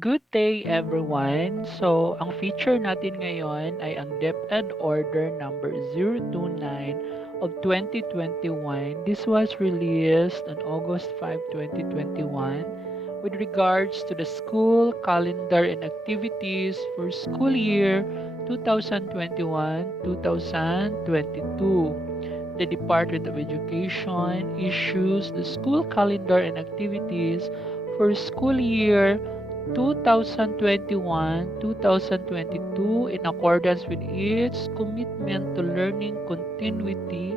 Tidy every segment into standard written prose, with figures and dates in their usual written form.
Good day everyone! So, ang feature natin ngayon ay ang Dep.Ed Order number 029 of 2021. This was released on August 5, 2021 with regards to the school calendar and activities for school year 2021-2022. The Department of Education issues the school calendar and activities for school year 2021-2022 in accordance with its commitment to learning continuity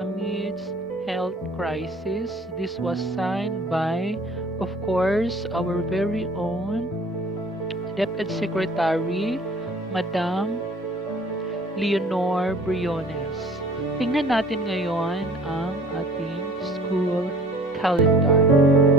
amidst health crisis. This was signed by, of course, our very own DepEd Secretary, Madam Leonor Briones. Tingnan natin ngayon ang ating school calendar.